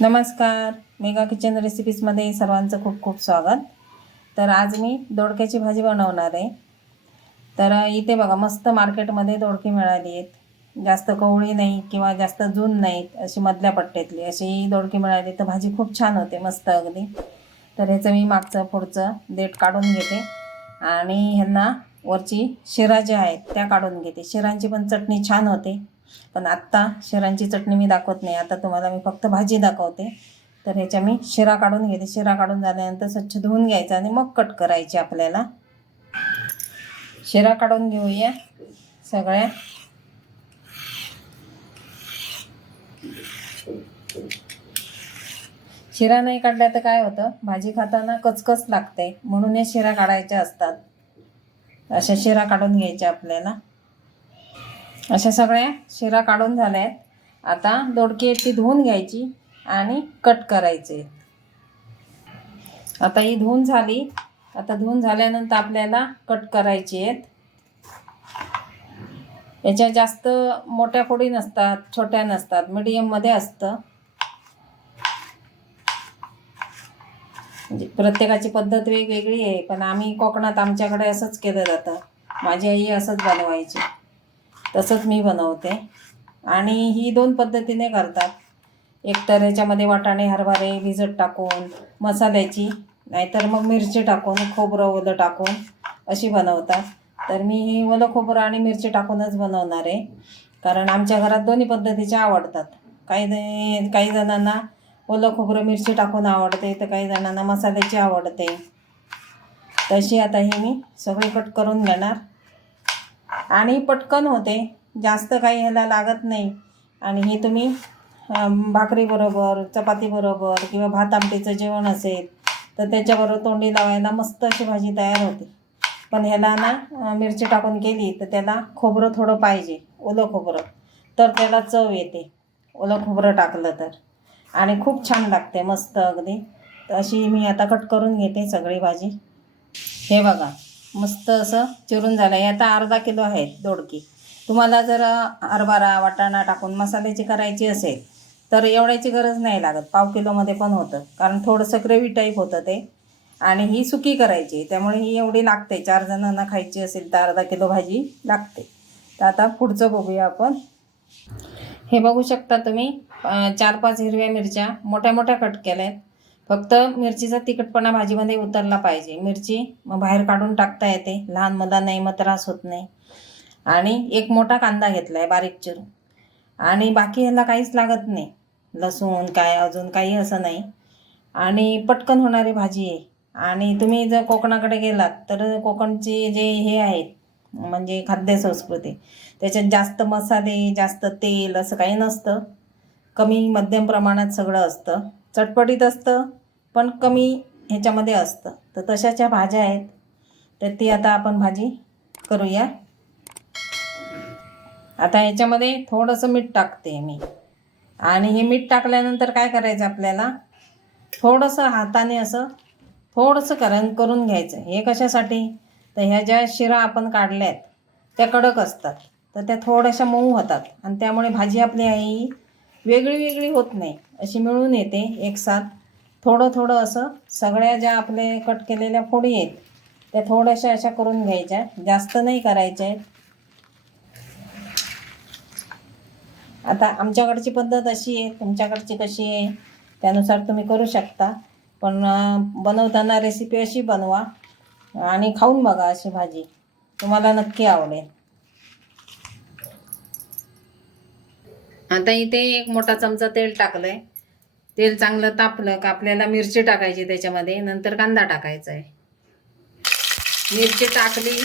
नमस्कार, mega kitchen रेसिपीजमध्ये सर्वांचं खूप खूप स्वागत. तर आज मी दोडक्याची भाजी बनवणार आहे. तर इथे बघा, मस्त मार्केटमध्ये दोडकी मिळाली आहेत. जास्त कवळी नाही किंवा जास्त जून नाहीत, अशी मधल्या पट्ट्यातली अशी दोडकी मिळाली तर भाजी खूप छान होते, मस्त अगदी. तर ह्याचं मी मागचं पुढचं देठ काढून घेते आणि ह्यांना वरची शिरा ज्या आहेत त्या काढून घेते. शिरांची पण चटणी छान होते, पण आत्ता शिरांची चटणी मी दाखवत नाही. आता तुम्हाला मी फक्त भाजी दाखवते. तर ह्याच्या मी शिरा काढून घेते. शिरा काढून झाल्यानंतर स्वच्छ धुवून घ्यायचा आणि मग कट करायची आपल्याला. शिरा काढून घेऊया सगळ्या. शिरा नाही काढल्या तर काय होतं, भाजी खाताना कचकच लागते, म्हणून या शिरा काढायच्या असतात. अशा शिरा काढून घ्यायच्या आपल्याला. अशा सगळ्या शिरा काढून झाल्यात. आता दोडकी ती धुवून घ्यायची आणि कट करायचे. आता ही धुवून झाली. आता धुवून झाल्यानंतर आपल्याला कट करायची आहेत. याच्या जास्त मोठ्या फोडी नसतात, छोट्या नसतात, मीडियममध्ये असतं. म्हणजे प्रत्येकाची पद्धत वेगवेगळी आहे, पण आम्ही कोकणात आमच्याकडे असंच केलं जातं. माझी आई असंच बनवायची, तसंच मी बनवते. आणि ही दोन पद्धतीने करतात. एकतर याच्यामध्ये वाटाणे हरभरे भिजत टाकून मसाल्याची, नाहीतर मग मिरची टाकून खोबरं ओलं टाकून अशी बनवतात. तर मी ही ओलं खोबरं आणि मिरची टाकूनच बनवणार आहे, कारण आमच्या घरात दोन्ही पद्धतीच्या आवडतात. काही जणांना ओलं खोबरं मिरची टाकून आवडते, तर काही जणांना मसाल्याची आवडते. तशी आता ही मी सगळी कट करून घेणार आणि पटकन होते, जास्त काही ह्याला लागत नाही. आणि हे तुम्ही भाकरीबरोबर, चपातीबरोबर किंवा भात आमटीचं जेवण असेल तर त्याच्याबरोबर तोंडी लावायला मस्त अशी भाजी तयार होते. पण ह्याला ना मिरची टाकून केली तर त्याला खोबरं थोडं पाहिजे, ओलं खोबरं, तर त्याला चव येते ओलं खोबरं टाकलं तर. आणि खूप छान लागते, मस्त अगदी. तर अशी मी आता कट करून घेते सगळी भाजी. हे बघा, मस्त असं चिरून झालं. हे आता अर्धा किलो आहे दोडकी. तुम्हाला जर हरभरा वाटाणा टाकून मसाल्याची करायची असेल तर एवढ्याची गरज नाही लागत, पाव किलोमध्ये पण होतं, कारण थोडंसं ग्रेव्ही टाईप होतं ते. आणि ही सुकी करायची, त्यामुळे ही एवढी लागते. 4 जणांना खायची असेल तर अर्धा किलो भाजी लागते. तर आता पुढचं बघूया आपण. हे बघू शकता तुम्ही, 4-5 हिरव्या मिरच्या मोठ्या मोठ्या कट केल्या आहेत. फक्त मिरचीचा तिखटपणा भाजीमध्ये उतरला पाहिजे. मिरची मग बाहेर काढून टाकता येते, लहान मुलांनाही मग त्रास होत नाही. आणि एक मोठा कांदा घेतला आहे बारीक चिरून. आणि बाकी ह्याला काहीच लागत नाही, लसूण काय अजून काही असं नाही. आणि पटकन होणारी भाजी आहे. आणि तुम्ही जर कोकणाकडे गेलात तर कोकणचे जे हे आहेत, म्हणजे खाद्यसंस्कृती, त्याच्यात जास्त मसाले, जास्त तेल असं काही नसतं. कमी मध्यम प्रमाणात सगळं असतं. चटपटीत असतं, पण कमी ह्याच्यामध्ये असतं. तर तशाच्या भाज्या आहेत. तर ती आता आपण भाजी करूया. आता ह्याच्यामध्ये थोडंसं मीठ टाकते मी. आणि हे मीठ टाकल्यानंतर काय करायचं आपल्याला, थोडंसं हाताने असं थोडंसं करून घ्यायचं. हे कशासाठी, तर ह्या ज्या शिरा आपण काढल्या आहेत त्या कडक असतात, तर त्या थोड्याशा मऊ होतात. आणि त्यामुळे भाजी आपली आई वेगळी वेगळी होत नाही, अशी मिळून येते एकसाथ. थोडं थोडं असं सगळ्या ज्या आपले कट केलेल्या फोडी आहेत त्या थोड्याशा अशा करून घ्यायच्या, जास्त नाही करायच्या आहेत. आता आमच्याकडची पद्धत अशी आहे, तुमच्याकडची कशी आहे त्यानुसार तुम्ही करू शकता. पण बनवताना रेसिपी अशी बनवा आणि खाऊन बघा अशी भाजी, तुम्हाला नक्की आवडेल. आता इथे एक मोठा चमचा तेल टाकलं आहे. तेल चांगलं तापलं का आपल्याला मिरची टाकायची त्याच्यामध्ये, नंतर कांदा टाकायचा आहे. मिरची टाकली,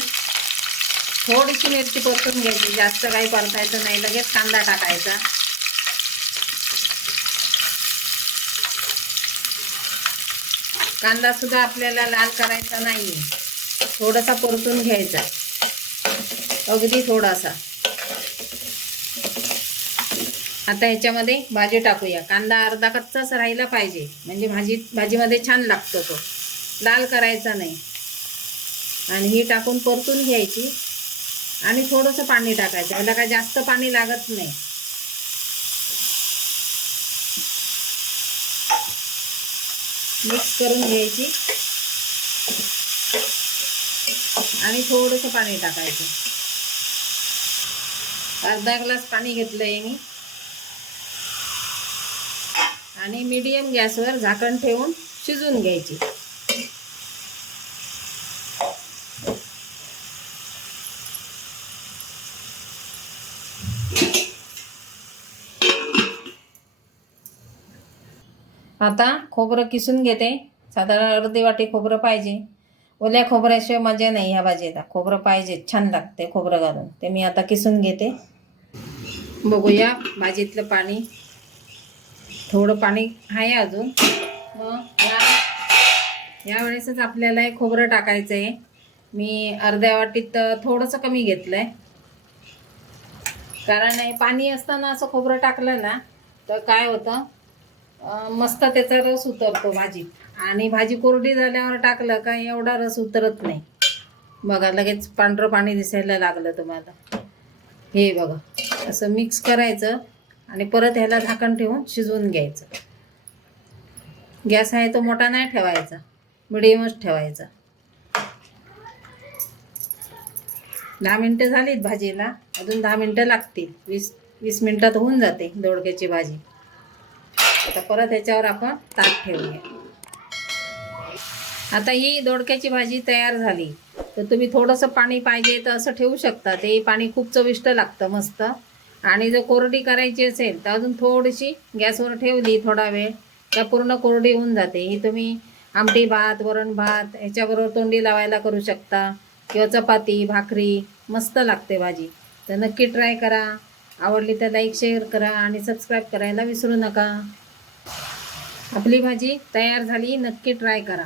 थोडीशी मिरची परतून घ्यायची, जास्त काही परतायचं नाही, लगेच कांदा टाकायचा. कांदा सुद्धा आपल्याला लाल करायचा नाही, थोडासा परतून घ्यायचा, अगदी थोडासा. आता ह्याच्यामध्ये भाजी टाकूया. कांदा अर्धा कच्चाच राहिला पाहिजे, म्हणजे भाजीमध्ये छान लागतो तो, लाल करायचा नाही. आणि ही टाकून परतून घ्यायची आणि थोडंसं पाणी टाकायचं. याला काय जास्त पाणी लागत नाही. मिक्स करून घ्यायची आणि थोडंसं पाणी टाकायचं. अर्धा ग्लास पाणी घेतलं आहे मी आणि मीडियम गॅसवर झाकण ठेवून शिजवून घ्यायची. आता खोबरं किसून घेते. साधारण अर्धी वाटी खोबरं पाहिजे. ओल्या खोबऱ्याशिवाय मजा नाही ह्या भाजीला. खोबरं पाहिजे, छान लागते खोबरं घालून. ते मी आता किसून घेते. बघूया भाजीतलं पाणी. थोडं पाणी आहे अजून. मग यावेळेसच आपल्याला हे खोबरं टाकायचं आहे. मी अर्ध्या वाटीत थोडंसं कमी घेतलं आहे, कारण हे पाणी असताना असं खोबरं टाकलं ना तर काय होतं, मस्त त्याचा रस उतरतो भाजीत. आणि भाजी कोरडी झाल्यावर टाकलं का एवढा रस उतरत नाही. बघा लगेच पांढरं पाणी दिसायला लागलं तुम्हाला. हे बघा असं मिक्स करायचं आणि परत ह्याला झाकण ठेवून शिजवून घ्यायचं. गॅस आहे तो मोठा नाही ठेवायचा, मिडियमच ठेवायचा. 10 मिनटं झालीत भाजीला, अजून 10 मिनटं लागतील. 20 मिनटात होऊन जाते दोडक्याची भाजी. आता परत ह्याच्यावर आपण ताट ठेवूया. आता ही दोडक्याची भाजी तयार झाली. तर तुम्ही थोडंसं पाणी पाहिजे तर असं ठेवू शकता. ते पाणी खूप चविष्ट लागतं मस्त. आणि जर कोरडी करायची असेल तर अजून थोडीशी गॅसवर ठेवली थोडा वेळ का पूर्ण कोरडी होऊन जाते. ही तुम्ही आमटी भात, वरण भात ह्याच्याबरोबर तोंडी लावायला करू शकता, किंवा चपाती भाकरी. मस्त लागते भाजी. तर नक्की ट्राय करा. आवडली तर लाईक शेअर करा आणि सबस्क्राईब करायला विसरू नका. आपली भाजी तयार झाली, नक्की ट्राय करा.